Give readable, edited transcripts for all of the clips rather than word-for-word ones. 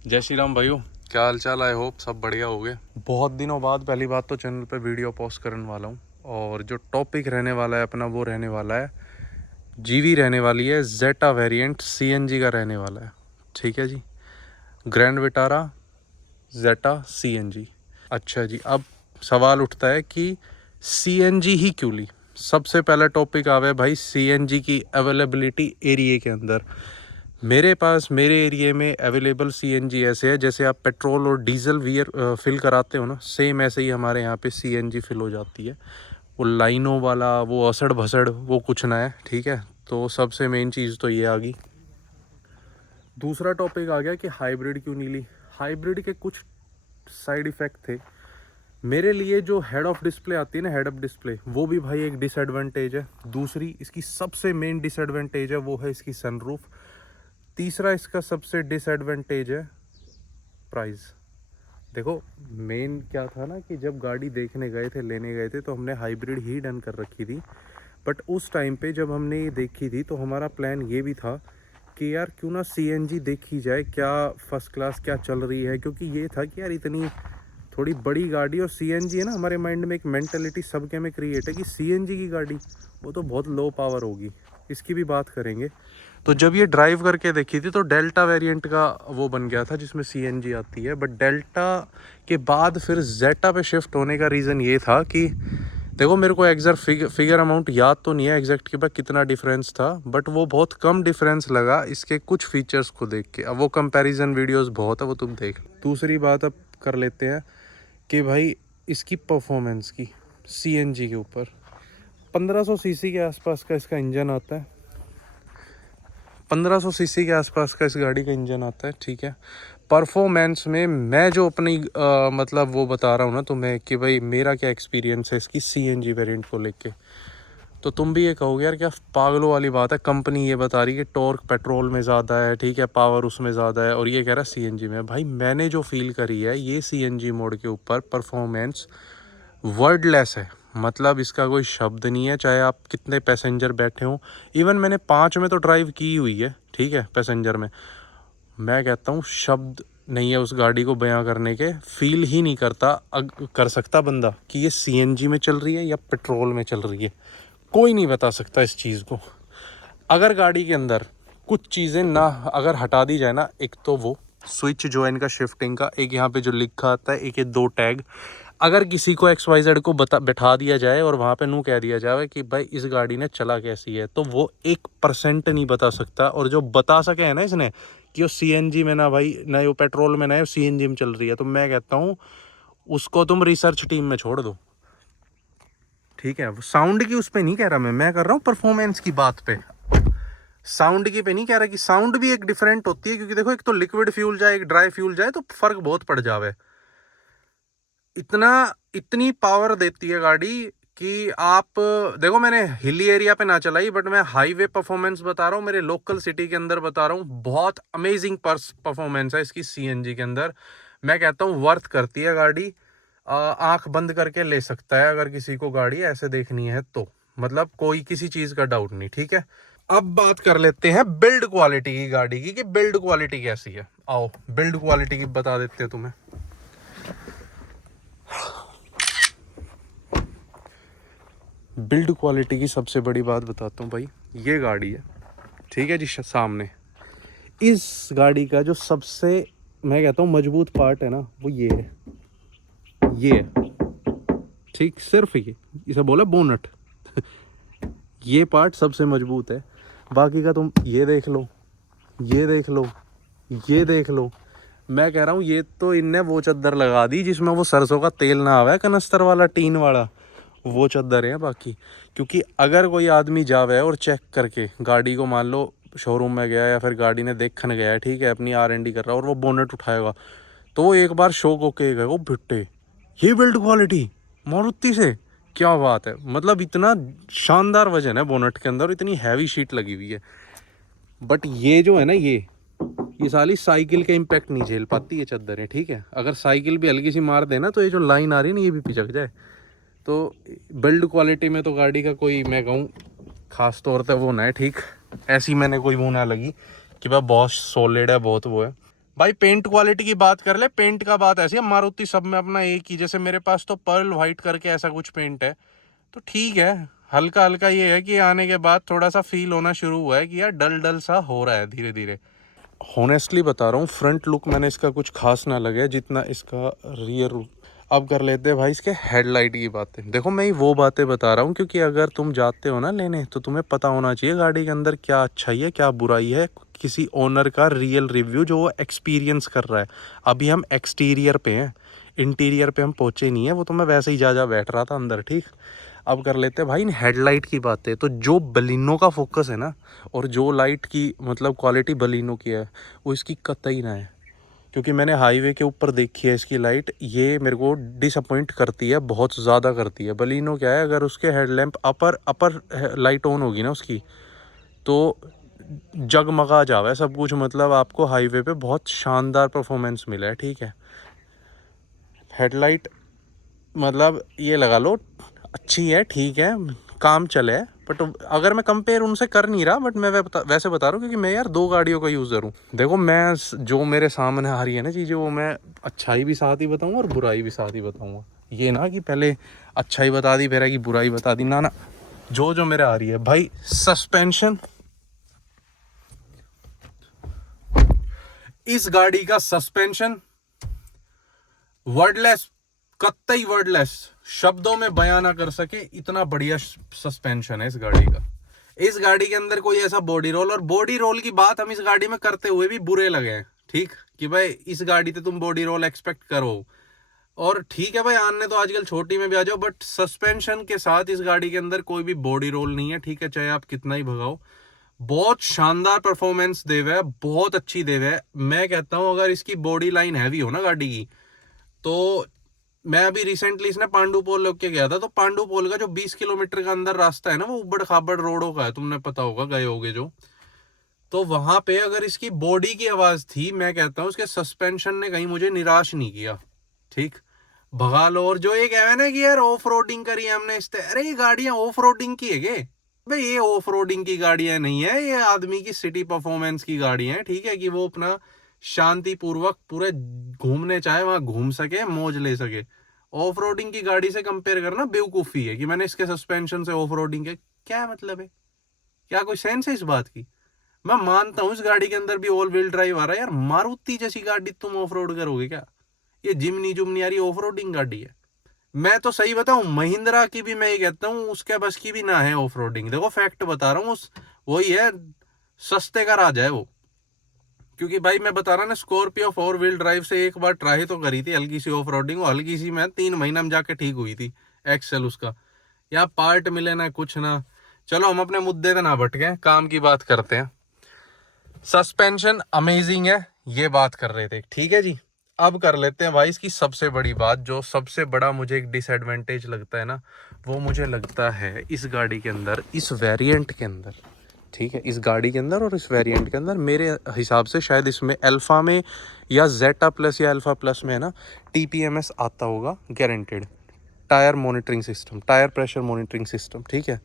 जय श्री राम भाइयों, क्या हाल चाल। आई होप सब बढ़िया हो गए। बहुत दिनों बाद पहली बात तो चैनल पे वीडियो पोस्ट करने वाला हूँ और जो टॉपिक रहने वाला है अपना वो रहने वाला है जीवी रहने वाली है जेटा वेरिएंट सीएनजी का रहने वाला है। ठीक है जी, ग्रैंड विटारा जेटा सीएनजी। अच्छा जी, अब सवाल उठता है कि सीएनजी ही क्यों ली। सबसे पहला टॉपिक आवे भाई सीएनजी की अवेलेबिलिटी एरिया के अंदर। मेरे पास मेरे एरिया में अवेलेबल सीएनजी ऐसे है जैसे आप पेट्रोल और डीजल फिल कराते हो ना, सेम ऐसे ही हमारे यहाँ पे सीएनजी फिल हो जाती है। वो लाइनों वाला वो असड़ भसड़ वो कुछ ना है। ठीक है, तो सबसे मेन चीज़ तो ये आ गई। दूसरा टॉपिक आ गया कि हाइब्रिड क्यों नहीं ली। हाइब्रिड के कुछ साइड इफ़ेक्ट थे मेरे लिए। जो हेड ऑफ डिस्प्ले आती है ना, हेड अप डिस्प्ले, वो भी भाई एक डिसएडवांटेज है। दूसरी इसकी सबसे मेन डिसएडवांटेज है वो है इसकी सनरूफ। तीसरा इसका सबसे डिसएडवांटेज है प्राइस। देखो मेन क्या था ना कि जब गाड़ी देखने गए थे, लेने गए थे, तो हमने हाइब्रिड ही डन कर रखी थी। बट उस टाइम पे जब हमने ये देखी थी तो हमारा प्लान ये भी था कि यार क्यों ना सीएनजी देखी जाए, क्या फर्स्ट क्लास क्या चल रही है। क्योंकि ये था कि यार इतनी थोड़ी बड़ी गाड़ी और सीएनजी है ना, हमारे माइंड में एक मेंटेलिटी सबके में क्रिएट है कि सीएनजी की गाड़ी वो तो बहुत लो पावर होगी। इसकी भी बात करेंगे। तो जब ये ड्राइव करके देखी थी तो डेल्टा वेरिएंट का वो बन गया था जिसमें सीएनजी आती है। बट डेल्टा के बाद फिर जेटा पे शिफ्ट होने का रीज़न ये था कि देखो मेरे को एग्जैक्ट फिगर अमाउंट याद तो नहीं है एग्जैक्ट कि भाई कितना डिफरेंस था, बट वो बहुत कम डिफरेंस लगा इसके कुछ फीचर्स को देख के। अब वो कंपैरिजन वीडियोस बहुत है, वो तुम देख। दूसरी बात अब कर लेते हैं कि भाई इसकी परफॉर्मेंस की सीएनजी के ऊपर 1500 सीसी के आसपास का इसका इंजन आता है। 1500 सीसी के आसपास का इस गाड़ी का इंजन आता है। ठीक है, परफॉर्मेंस में मैं जो अपनी मतलब वो बता रहा हूँ ना तुम्हें कि भाई मेरा क्या एक्सपीरियंस है इसकी सीएनजी वेरिएंट को लेके, तो तुम भी ये कहोगे यार क्या पागलों वाली बात है। कंपनी ये बता रही है कि टॉर्क पेट्रोल में ज़्यादा है, ठीक है, पावर उसमें ज़्यादा है, और ये कह रहा है सीएनजी में। भाई मैंने जो फील करी है ये सीएनजी मोड के ऊपर परफॉर्मेंस वर्डलेस है। मतलब इसका कोई शब्द नहीं है, चाहे आप कितने पैसेंजर बैठे हों। इवन मैंने 5 में तो ड्राइव की हुई है, ठीक है, पैसेंजर में। मैं कहता हूँ शब्द नहीं है उस गाड़ी को बयां करने के। फील ही नहीं कर सकता बंदा कि ये सीएनजी में चल रही है या पेट्रोल में चल रही है। कोई नहीं बता सकता इस चीज़ को। अगर गाड़ी के अंदर कुछ चीज़ें ना अगर हटा दी जाए ना, एक तो वो स्विच जो है इनका शिफ्टिंग का, एक यहाँ पे जो लिखा आता है, एक ये 2 टैग, अगर किसी को XYZ को बैठा दिया जाए और वहाँ पे नू कह दिया जाए कि भाई इस गाड़ी ने चला कैसी है, तो वो 1% नहीं बता सकता। और जो बता सके है ना इसने कि वो सीएनजी में ना भाई, ना वो पेट्रोल में, ना वो सीएनजी में चल रही है, तो मैं कहता हूँ उसको तुम रिसर्च टीम में छोड़ दो। ठीक है, साउंड की उस पर नहीं कह रहा मैं कर रहा हूँ परफॉर्मेंस की बात पे। साउंड की पे नहीं कह रहा कि साउंड भी एक डिफरेंट होती है, क्योंकि देखो एक तो लिक्विड फ्यूल जाए एक ड्राई फ्यूल जाए तो फर्क बहुत पड़ जावे। इतनी पावर देती है गाड़ी कि आप देखो, मैंने हिली एरिया पे ना चलाई बट मैं हाईवे परफॉर्मेंस बता रहा हूँ, मेरे लोकल सिटी के अंदर बता रहा हूँ। बहुत अमेजिंग परफॉर्मेंस है इसकी सीएनजी के अंदर। मैं कहता हूँ वर्थ करती है गाड़ी। आंख बंद करके ले सकता है अगर किसी को गाड़ी ऐसे देखनी है तो, मतलब कोई किसी चीज का डाउट नहीं। ठीक है, अब बात कर लेते हैं बिल्ड क्वालिटी की गाड़ी की, कि बिल्ड क्वालिटी कैसी है। आओ बिल्ड क्वालिटी की बता देते हैं तुम्हें। बिल्ड क्वालिटी की सबसे बड़ी बात बताता हूँ भाई, ये गाड़ी है, ठीक है जी, सामने इस गाड़ी का जो सबसे मैं कहता हूँ मजबूत पार्ट है ना, वो ये है, ठीक, सिर्फ ये इसे बोला बोनट। ये पार्ट सबसे मजबूत है। बाकी का तुम ये देख लो, ये देख लो, ये देख लो। मैं कह रहा हूँ ये तो इनने वो चद्दर लगा दी जिसमें वो सरसों का तेल ना आवे, कनस्तर वाला टीन वाला, वो चद्दर है बाकी। क्योंकि अगर कोई आदमी जावे और चेक करके गाड़ी को, मान लो शोरूम में गया या फिर गाड़ी ने देखने गया है, ठीक है, अपनी R&D कर रहा है, और वो बोनेट उठाएगा तो वो एक बार शौक होके गए, वो भिट्टे ये बिल्ड क्वालिटी मारुति से, क्या बात है। मतलब इतना शानदार वजन है बोनेट के अंदर, इतनी हैवी शीट लगी हुई है। बट ये जो है ना, ये साली साइकिल के इम्पैक्ट नहीं झेल पाती ये चद्दरें। ठीक है, अगर साइकिल भी हल्की सी मार देना तो ये जो लाइन आ रही है ना, ये भी पिचक जाए। तो बिल्ड क्वालिटी में तो गाड़ी का कोई मैं कहूँ खास तौर पे वो ना है। ठीक, ऐसी मैंने कोई वो ना लगी कि भाई बहुत सॉलिड है, बहुत वो है। भाई पेंट क्वालिटी की बात कर ले, पेंट का बात ऐसी है, मारुति सब में अपना एक ही, जैसे मेरे पास तो पर्ल वाइट करके ऐसा कुछ पेंट है, तो ठीक है, हल्का हल्का ये है कि आने के बाद थोड़ा सा फील होना शुरू हुआ है कि यार डल डल सा हो रहा है धीरे धीरे। हॉनेस्टली बता रहा हूँ, फ्रंट लुक मैंने इसका कुछ खास ना लगे जितना इसका रियर। अब कर लेते हैं भाई इसके हेडलाइट की बातें। देखो मैं वो बातें बता रहा हूँ क्योंकि अगर तुम जाते हो ना लेने, तो तुम्हें पता होना चाहिए गाड़ी के अंदर क्या अच्छाई है क्या बुराई है, किसी ओनर का रियल रिव्यू जो वो एक्सपीरियंस कर रहा है। अभी हम एक्सटीरियर पे हैं, इंटीरियर पे हम पहुँचे नहीं है, वो तो मैं वैसे ही जा बैठ रहा था अंदर। ठीक, अब कर लेते हैं भाई इन हेडलाइट की बातें। तो जो बलिनो का फोकस है ना, और जो लाइट की मतलब क्वालिटी बलिनो की है, वो इसकी कतई ना है। क्योंकि मैंने हाईवे के ऊपर देखी है इसकी लाइट, ये मेरे को डिसअपॉइंट करती है, बहुत ज़्यादा करती है। बलिनो क्या है, अगर उसके हेडलैम्प अपर लाइट ऑन होगी ना उसकी, तो जगमगा जावे सब कुछ, मतलब आपको हाईवे पे बहुत शानदार परफॉर्मेंस मिला है। ठीक है, हेडलाइट मतलब ये लगा लो अच्छी है, ठीक है, काम चले, बट अगर मैं कंपेयर उनसे कर नहीं रहा, बट मैं वैसे बता रहा हूँ क्योंकि मैं यार दो गाड़ियों का यूज़र हूँ। देखो मैं जो मेरे सामने आ रही है ना चीज़ें, वो मैं अच्छाई भी साथ ही बताऊँगा और बुराई भी साथ ही बताऊँगा। ये ना कि पहले अच्छाई बता दी फिर है कि बुराई बता दी, ना ना, जो जो मेरे आ रही है। भाई सस्पेंशन, इस गाड़ी का सस्पेंशन वर्डलेस, कतई वर्डलेस, शब्दों में बयान ना कर सके इतना बढ़िया सस्पेंशन है इस गाड़ी का। इस गाड़ी के अंदर कोई ऐसा बॉडी रोल, और बॉडी रोल की बात हम इस गाड़ी में करते हुए भी बुरे लगे हैं। ठीक, कि भाई इस गाड़ी पे तुम बॉडी रोल एक्सपेक्ट करो, और ठीक है भाई आने तो आजकल छोटी में भी आ जाओ, बट सस्पेंशन के साथ इस गाड़ी के अंदर कोई भी बॉडी रोल नहीं है। ठीक है, चाहे आप कितना ही भगाओ, बहुत शानदार परफॉर्मेंस देवे है, बहुत अच्छी देवे है। मैं कहता हूं अगर इसकी बॉडी लाइन हैवी हो ना गाड़ी की, तो मैं अभी रिसेंटली इसने पांडुपोल लोग के गया था, तो पांडुपोल का जो 20 किलोमीटर का अंदर रास्ता है ना, वो उबड़ खाबड़ रोडों का है, तुमने पता होगा, गए होगे जो। तो वहां पे अगर इसकी बॉडी की आवाज थी, मैं कहता हूँ उसके सस्पेंशन ने कहीं मुझे निराश नहीं किया। ठीक, भगा लो। और जो ये कह रहे ना कि यार ऑफ रोडिंग करी हमने इस, अरे ये गाड़ियां ऑफ रोडिंग की है गे भाई, ये ऑफ रोडिंग की गाड़ियां नहीं है, ये आदमी की सिटी परफॉर्मेंस की गाड़ियां हैं। ठीक है, कि वो अपना शांतिपूर्वक पूरे घूमने चाहे वहां घूम सके, मौज ले सके। ऑफ रोडिंग की गाड़ी से कंपेयर करना बेवकूफी है कि मैंने इसके सस्पेंशन से ऑफ रोडिंग के क्या मतलब है, क्या कोई सेंस है इस बात की। मैं मानता हूं इस गाड़ी के अंदर भी ऑल व्हील ड्राइव आ रहा है यार, मारुति जैसी गाड़ी तुम ऑफ रोड करोगे क्या? ये जिमनी जुमनी आ रही ऑफ रोडिंग गाड़ी है। मैं तो सही बताऊं, महिंद्रा की भी मैं ये कहता हूं उसके बस की भी ना है ऑफ रोडिंग। देखो फैक्ट बता रहा हूँ, उस वही है, सस्ते का राजा है वो। क्योंकि भाई मैं बता रहा ना, स्कॉर्पियो 4 व्हील ड्राइव से एक बार ट्राई तो करी थी हल्की सी ऑफ रोडिंग, वो हल्की सी मैं 3 महीना में जाके ठीक हुई थी, एक्सेल उसका। या पार्ट मिले ना कुछ ना। चलो हम अपने मुद्दे पे ना भटके, काम की बात करते हैं। सस्पेंशन अमेजिंग है, ये बात कर रहे थे, ठीक है जी। अब कर लेते हैं भाई इसकी सबसे बड़ी बात, जो सबसे बड़ा मुझे एक डिसएडवांटेज लगता है ना, वो मुझे लगता है इस गाड़ी के अंदर, इस वेरिएंट के अंदर, ठीक है, इस गाड़ी के अंदर और इस वेरिएंट के अंदर, मेरे हिसाब से शायद इसमें अल्फा में या जेटा प्लस या अल्फा प्लस में है ना, TPMS आता होगा guaranteed, tyre monitoring system, tyre pressure monitoring system. ठीक है,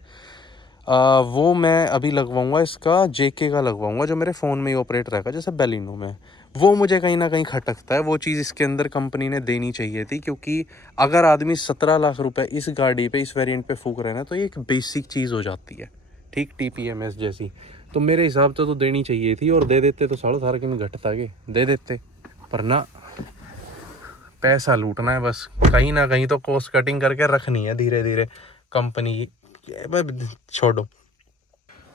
वो मैं अभी लगवाऊंगा, इसका JK का लगवाऊंगा, जो मेरे फ़ोन में ही ऑपरेट रहेगा जैसे बेलिनो में। वो मुझे कहीं ना कहीं खटकता है, वो चीज़ इसके अंदर कंपनी ने देनी चाहिए थी, क्योंकि अगर आदमी 17 लाख रुपए इस गाड़ी पे, इस वेरिएंट पे फूक रहे हैं ना, तो ये एक बेसिक चीज़ हो जाती है। ठीक, TPMS जैसी तो मेरे हिसाब से तो देनी चाहिए थी, और दे देते तो 3.5 घटता के दे देते, पर ना, पैसा लूटना है बस, कहीं ना कहीं तो कॉस्ट कटिंग करके रखनी है धीरे धीरे कंपनी की। छोड़ो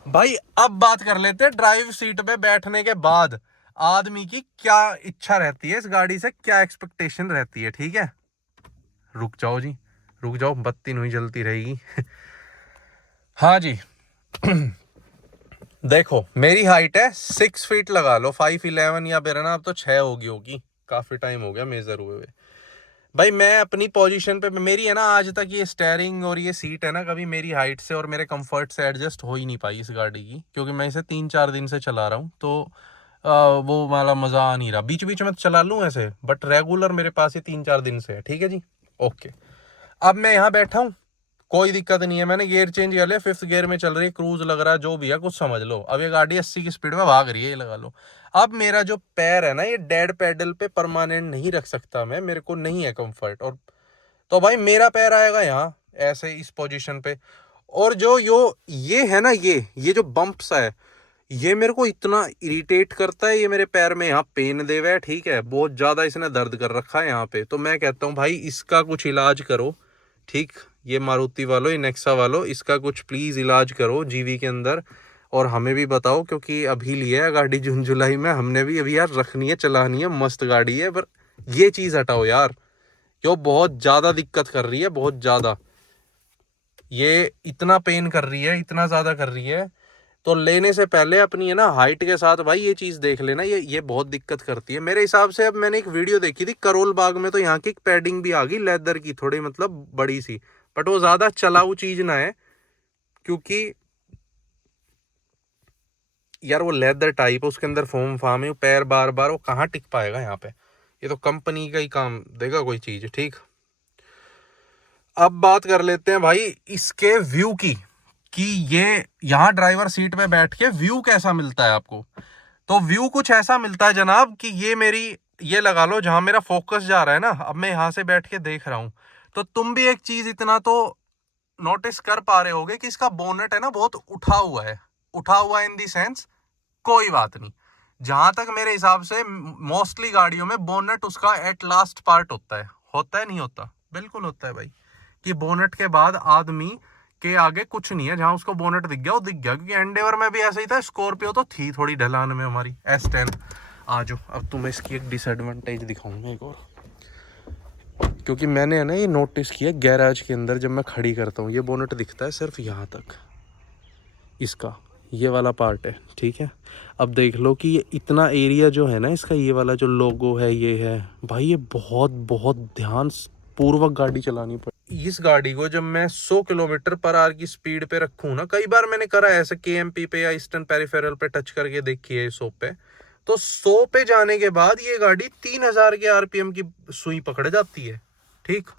भाई, अब बात कर लेते हैं ड्राइव सीट पे बैठने के बाद आदमी की क्या इच्छा रहती है, इस गाड़ी से क्या एक्सपेक्टेशन रहती है। ठीक है, रुक जाओ जी, रुक जाओ, बत्ती नहीं जलती रहेगी। हाँ जी। देखो मेरी हाइट है 6 फीट, लगा लो 5'11", या फिर ना अब तो 6 होगी, काफी टाइम हो गया मेजर हुए हुए। भाई मैं अपनी पोजीशन पे, मेरी है ना आज तक ये स्टेयरिंग और ये सीट है ना, कभी मेरी हाइट से और मेरे कंफर्ट से एडजस्ट हो ही नहीं पाई इस गाड़ी की, क्योंकि मैं इसे 3-4 दिन से चला रहा हूँ, तो वो वाला मज़ा आ नहीं रहा। बीच बीच में चला लूँ ऐसे, बट रेगुलर मेरे पास ये 3-4 दिन से है। ठीक है जी, ओके। अब मैं यहाँ बैठा हूँ, कोई दिक्कत नहीं है। मैंने गियर चेंज कर लिया, 5th गियर में चल रही है, क्रूज लग रहा है, जो भी है कुछ समझ लो। अब ये गाड़ी 80 की स्पीड में भाग रही है, ये लगा लो। अब मेरा जो पैर है ना, ये डेड पैडल पे परमानेंट नहीं रख सकता मैं, मेरे को नहीं है कंफर्ट। और तो भाई मेरा पैर आएगा यहाँ ऐसे इस पोजीशन पे। और जो ये है ना, ये जो बम्प्स है, ये मेरे को इतना इरिटेट करता है। ये मेरे पैर में यहाँ पेन दे हुआ है, ठीक है, बहुत ज्यादा इसने दर्द कर रखा है यहाँ पे। तो मैं कहता हूँ भाई इसका कुछ इलाज करो, ठीक। ये मारुति वालों, ये नेक्सा वालों, इसका कुछ प्लीज इलाज करो जीवी के अंदर। और हमें भी बताओ, क्योंकि अभी लिया है गाड़ी जून जुलाई में, हमने भी अभी यार रखनी है, चलानी है, मस्त गाड़ी है। पर ये चीज हटाओ यार, जो बहुत ज्यादा दिक्कत कर रही है, बहुत ज्यादा। ये इतना पेन कर रही है, इतना ज्यादा कर रही है। तो लेने से पहले अपनी है ना हाइट के साथ भाई ये चीज देख लेना, ये बहुत दिक्कत करती है मेरे हिसाब से। अब मैंने एक वीडियो देखी थी करोल बाग में, तो यहाँ की पैडिंग भी आ गई लेदर की, थोड़ी मतलब बड़ी सी, बट वो ज्यादा चलाऊ चीज ना है, क्योंकि यार वो लेदर टाइप है, उसके अंदर फोम फार्म है, पैर बार बार वो कहाँ टिक पाएगा यहाँ पे। ये तो कंपनी का ही काम देगा कोई चीज, ठीक। अब बात कर लेते हैं भाई इसके व्यू की, कि ये यहाँ ड्राइवर सीट पे बैठ के व्यू कैसा मिलता है आपको। तो व्यू कुछ ऐसा मिलता है जनाब कि ये लगा लो जहां मेरा फोकस जा रहा है ना, अब मैं यहां से बैठ के देख रहा हूं। तो तुम भी एक चीज इतना तो नोटिस कर पा रहे होगे कि इसका बोनेट है ना बहुत उठा हुआ है, उठा हुआ इन दी सेंस। कोई बात नहीं, जहां तक मेरे हिसाब से मोस्टली गाड़ियों में बोनेट उसका एट लास्ट पार्ट होता है नहीं होता, बिल्कुल होता है भाई। कि बोनेट के बाद आदमी के आगे कुछ नहीं है, जहां उसको बोनेट दिख गया वो दिख गया। क्योंकि एंडेवर में भी ऐसा ही था, स्कॉर्पियो तो थी थोड़ी ढलान में हमारी S10। आ जाओ, अब तुम्हें इसकी एक डिसएडवांटेज दिखाऊंगा एक और। क्योंकि मैंने है ना ये नोटिस किया गैराज के अंदर, जब मैं खड़ी करता हूँ ये बोनेट दिखता है सिर्फ यहाँ तक, इसका ये वाला पार्ट है, ठीक है। अब देख लो कि ये इतना एरिया जो है ना इसका, ये वाला जो लोगो है ये है भाई, ये बहुत बहुत ध्यान पूर्वक गाड़ी चलानी पड़े। इस गाड़ी को जब मैं 100 किलोमीटर पर आवर की स्पीड पे रखूँ ना, कई बार मैंने करा ऐसे KMP पे या ईस्टर्न पेरिफेरल पे टच करके देखी है 100 पे, तो 100 पे जाने के बाद ये गाड़ी 3000 के RPM की सुई पकड़ जाती है, ठीक।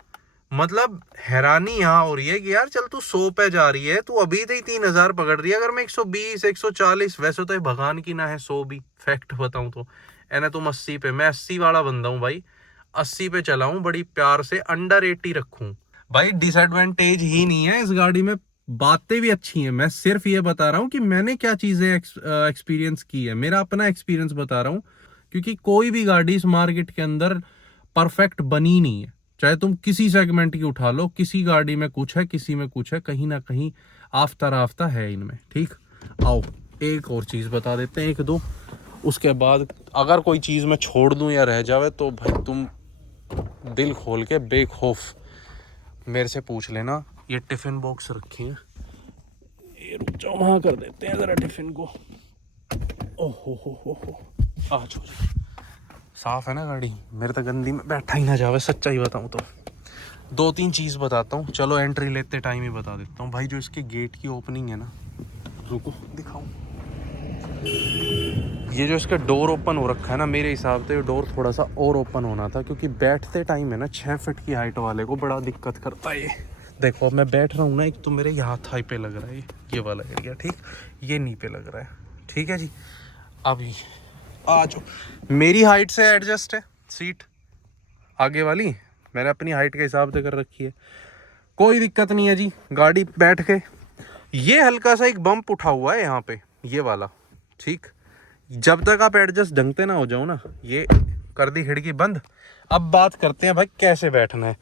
मतलब हैरानी यहाँ हो रही है कि यार चल तू 100 पे जा रही है, तू अभी तो ही 3000 पकड़ रही है। अगर मैं 120 140, वैसे तो ये भगवान की ना है 100 भी, फैक्ट बताऊं तो है ना, तुम 80 पे, मैं 80 वाला बंदा हूँ भाई, 80 पे चलाऊं बड़ी प्यार से, अंडर 80 रखूं भाई। डिसएडवांटेज ही नहीं है इस गाड़ी में, बातें भी अच्छी हैं। मैं सिर्फ ये बता रहा हूँ कि मैंने क्या चीजें एक्सपीरियंस की है, मेरा अपना एक्सपीरियंस बता रहा हूँ। क्योंकि कोई भी गाड़ी इस मार्केट के अंदर परफेक्ट बनी नहीं है, चाहे तुम किसी सेगमेंट की उठा लो, किसी गाड़ी में कुछ है, किसी में कुछ है, कहीं ना कहीं आफ्ता राफ्ता है इनमें, ठीक। आओ एक और चीज बता देते हैं, एक दो, उसके बाद अगर कोई चीज मैं छोड़ दूं या रह जावे तो भाई तुम दिल खोल के बेखौफ मेरे से पूछ लेना। ये टिफिन बॉक्स रखे हैं, ये रुक जाओ वहां कर देते हैं जरा टिफिन को। ओहो हो आ जाओ, साफ है ना गाड़ी, मेरे तो गंदी में बैठा ही ना जावे, सच्चाई बताऊं तो। 2-3 चीज बताता हूँ, चलो एंट्री लेते टाइम ही बता देता हूँ भाई। जो इसके गेट की ओपनिंग है ना, रुको दिखाऊं, ये जो इसका डोर ओपन हो रखा है ना, मेरे हिसाब से डोर थोड़ा सा और ओपन होना था, क्योंकि बैठते टाइम है ना 6 फीट की हाइट वाले को बड़ा दिक्कत करता है। देखो अब मैं बैठ रहा हूँ ना, एक तो मेरे यहाँ थाई पे लग रहा है ये वाला एरिया, ठीक, ये नी पे लग रहा है, ठीक है जी। अभी आ जाओ, मेरी हाइट से एडजस्ट है सीट आगे वाली, मैंने अपनी हाइट के हिसाब से कर रखी है, कोई दिक्कत नहीं है जी। गाड़ी बैठ के, ये हल्का सा एक बम्प उठा हुआ है यहाँ पे, ये वाला, ठीक। जब तक आप एडजस्ट ढंग से ना हो जाओ ना, ये कर दी खिड़की बंद। अब बात करते हैं भाई कैसे बैठना है।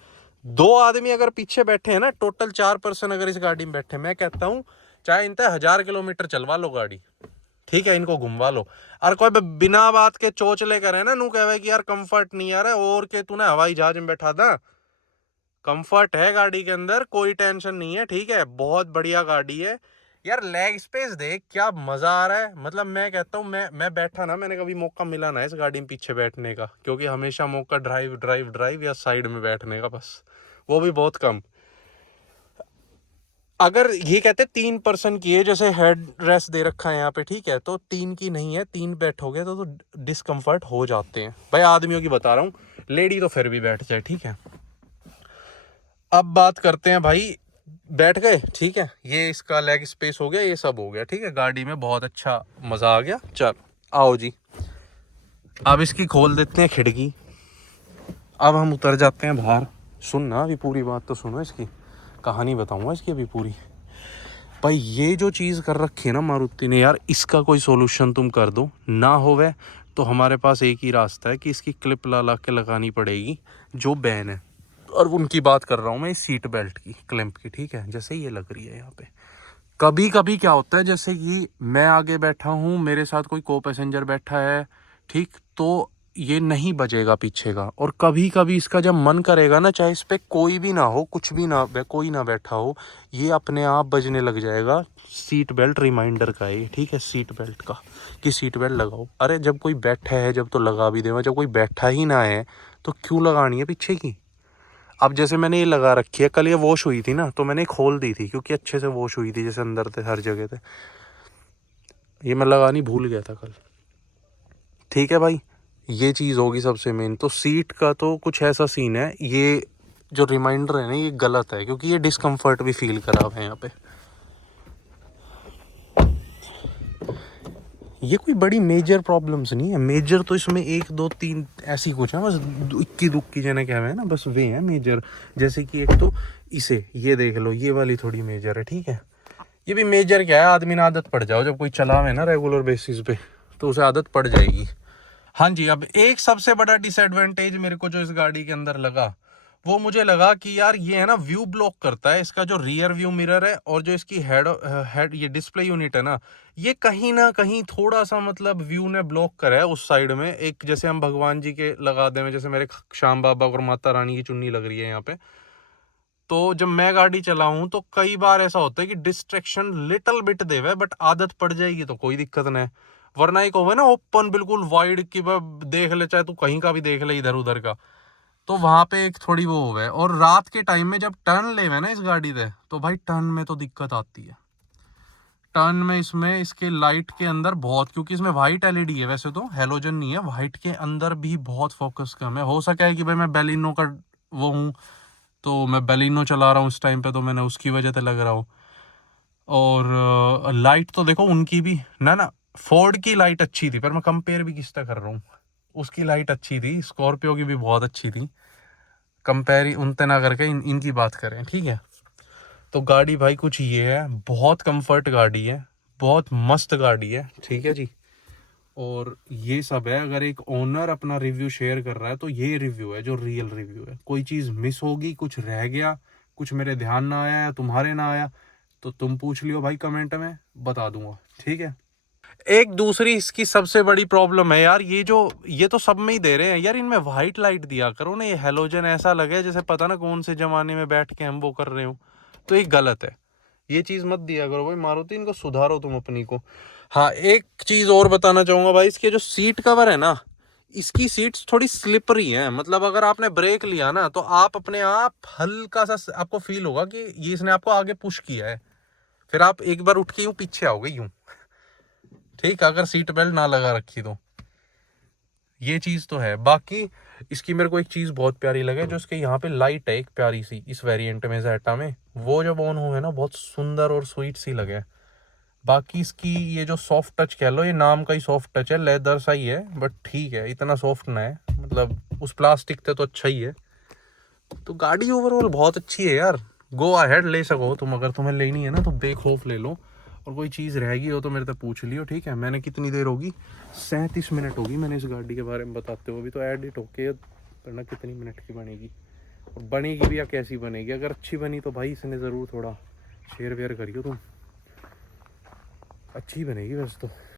2 आदमी अगर पीछे बैठे हैं ना, टोटल 4 पर्सन अगर इस गाड़ी में बैठे, मैं कहता हूँ चाहे इनते 1000 किलोमीटर चलवा लो गाड़ी, ठीक है, इनको घुमवा लो। और कोई बिना बात के चोचले करे ना, नू कहे कि यार कंफर्ट नहीं आ रहा है, और के तूने हवाई जहाज में बैठा था। कंफर्ट है गाड़ी के अंदर, कोई टेंशन नहीं है, ठीक है, बहुत बढ़िया गाड़ी है यार। लेग स्पेस देख क्या मजा आ रहा है, मतलब मैं कहता हूँ, मैं बैठा ना, मैंने कभी मौका मिला ना इस गाड़ी में पीछे बैठने का, क्योंकि हमेशा मौका ड्राइव ड्राइव ड्राइव या साइड में बैठने का, बस वो भी बहुत कम। अगर ये कहते 3 पर्सन की है, जैसे हेड रेस्ट दे रखा है यहाँ पे, ठीक है, तो 3 की नहीं है, 3 बैठोगे तो डिस्कम्फर्ट हो जाते हैं भाई, आदमियों की बता रहा हूँ, लेडी तो फिर भी बैठ जाए, ठीक है। अब बात करते हैं भाई बैठ गए, ठीक है, ये इसका लेग स्पेस हो गया, ये सब हो गया, ठीक है, गाड़ी में बहुत अच्छा मज़ा आ गया। चल आओ जी, अब इसकी खोल देते हैं खिड़की, अब हम उतर जाते हैं बाहर। सुन ना, अभी पूरी बात तो सुनो, इसकी कहानी बताऊंगा इसकी अभी पूरी। भाई ये जो चीज़ कर रखी है ना मारुति ने यार, इसका कोई सोल्यूशन तुम कर दो ना होवे तो हमारे पास एक ही रास्ता है कि इसकी क्लिप ला के लगानी पड़ेगी, जो बैन है। और उनकी बात कर रहा हूँ मैं, सीट बेल्ट की क्लैंप की, ठीक है, जैसे ये लग रही है यहाँ पे। कभी कभी क्या होता है, जैसे कि मैं आगे बैठा हूँ, मेरे साथ कोई को पैसेंजर बैठा है, ठीक, तो ये नहीं बजेगा पीछे का। और कभी कभी इसका जब मन करेगा ना, चाहे इस पे कोई भी ना हो, कुछ भी ना, कोई ना बैठा हो, ये अपने आप बजने लग जाएगा। सीट बेल्ट रिमाइंडर का है ये, ठीक है, सीट बेल्ट का, कि सीट बेल्ट लगाओ। अरे जब कोई बैठा है जब तो लगा भी देगा, जब कोई बैठा ही ना है तो क्यों लगानी है पीछे की। अब जैसे मैंने ये लगा रखी है, कल ये वॉश हुई थी ना, तो मैंने खोल दी थी क्योंकि अच्छे से वॉश हुई थी, जैसे अंदर थे हर जगह थे, ये मैं लगानी भूल गया था कल, ठीक है भाई। ये चीज़ होगी सबसे मेन। तो सीट का तो कुछ ऐसा सीन है, ये जो रिमाइंडर है ना, ये गलत है, क्योंकि ये डिस्कम्फर्ट भी फील करा हुआ है यहाँ पे। ये कोई बड़ी मेजर प्रॉब्लम्स नहीं है, मेजर तो इसमें 1 2 3 ऐसी कुछ है, बस इक्की दुक्की जने क्या है ना, बस वे हैं मेजर। जैसे कि एक तो इसे ये देख लो, ये वाली थोड़ी मेजर है, ठीक है। ये भी मेजर क्या है, आदमी ने आदत पड़ जाओ, जब कोई चलावे ना रेगुलर बेसिस पे तो उसे आदत पड़ जाएगी। हाँ जी, अब एक सबसे बड़ा डिसएडवांटेज मेरे को जो इस गाड़ी के अंदर लगा, वो मुझे लगा कि यार ये है ना, व्यू ब्लॉक करता है। इसका जो रियर व्यू मिरर है और जो इसकी हेड ये डिस्प्ले यूनिट है ना, ये कहीं ना कहीं थोड़ा सा मतलब व्यू ने ब्लॉक करा है उस साइड में। एक जैसे हम भगवान जी के लगा दें, जैसे मेरे श्याम बाबा और माता रानी की चुन्नी लग रही है यहाँ पे, तो जब मैं गाड़ी चलाऊं तो कई बार ऐसा होता है कि डिस्ट्रैक्शन लिटिल बिट देवे, बट आदत पड़ जाएगी तो कोई दिक्कत नहीं। वरना एक होवे ना ओपन बिल्कुल वाइड की देख ले, चाहे तू कहीं का भी देख ले इधर उधर का, तो वहां पे एक थोड़ी वो होवे। और रात के टाइम में जब टर्न ले ना इस गाड़ी से, तो भाई टर्न में तो दिक्कत आती है। टर्न में इसमें इसके लाइट के अंदर बहुत, क्योंकि इसमें व्हाइट एलईडी है, वैसे तो हेलोजन नहीं है, व्हाइट के अंदर भी बहुत फोकस कम है। हो सका है कि भाई मैं बेलिनो का वो हूँ, तो मैं बेलिनो चला रहा हूँ इस टाइम पे, तो मैंने उसकी वजह से लग रहा हूँ। और लाइट तो देखो उनकी भी ना फोर्ड की लाइट अच्छी थी, पर मैं कंपेयर भी किससे कर रहा हूँ, उसकी लाइट अच्छी थी, स्कॉर्पियो की भी बहुत अच्छी थी, कंपेयर उनसे ना करके इनकी बात करें, ठीक है। तो गाड़ी भाई कुछ ये है, बहुत कंफर्ट गाड़ी है, बहुत मस्त गाड़ी है, ठीक है जी। और ये सब है, अगर एक ओनर अपना रिव्यू शेयर कर रहा है तो ये रिव्यू है जो रियल रिव्यू है। कोई चीज़ मिस होगी, कुछ रह गया, कुछ मेरे ध्यान ना आया या तुम्हारे ना आया, तो तुम पूछ लियो भाई कमेंट में, बता दूंगा, ठीक है। एक दूसरी इसकी सबसे बड़ी प्रॉब्लम है यार, ये तो सब में ही दे रहे हैं यार, इनमें व्हाइट लाइट दिया करो ना, ये हेलोजन ऐसा लगे जैसे पता ना कौन से जमाने में बैठ के हम वो कर रहे हो, तो ये गलत है। ये चीज मत दिया करो भाई मारुति, इनको सुधारो तुम अपनी को। हाँ, एक चीज और बताना चाहूंगा भाई, इसके जो सीट कवर है ना, इसकी सीट्स थोड़ी स्लिपरी हैं। मतलब अगर आपने ब्रेक लिया ना, तो आप अपने आप हल्का सा आपको फील होगा कि ये इसने आपको आगे पुश किया है, फिर आप एक बार उठ के यूं पीछे आओगे यूं, ठीक, अगर सीट बेल्ट ना लगा रखी तो। ये चीज तो है। बाकी इसकी मेरे को एक चीज बहुत प्यारी लगे, जो इसके यहाँ पे लाइट है एक प्यारी सी इस वेरिएंट में, जेटा में, वो जब ऑन हुए ना, बहुत सुंदर और स्वीट सी लगे। बाकी इसकी ये जो सॉफ्ट टच कह लो, ये नाम का ही सॉफ्ट टच है, लेदर सा ही है, बट ठीक है, इतना सॉफ्ट ना है, मतलब उस प्लास्टिक से तो अच्छा ही है। तो गाड़ी ओवरऑल बहुत अच्छी है यार, गो अहेड, ले सको तुम, अगर तुम्हें लेनी है ना तो बेखौफ ले लो। और कोई चीज़ रहेगी हो तो मेरे से पूछ लियो, ठीक है। मैंने कितनी देर होगी, 37 मिनट होगी मैंने इस गाड़ी के बारे में बताते हुए, अभी तो एडिट होके वरना कितनी मिनट की बनेगी, और बनेगी भी या कैसी बनेगी। अगर अच्छी बनी तो भाई इसने ज़रूर थोड़ा शेयर वेयर करियो तुम, अच्छी बनेगी वैसे तो।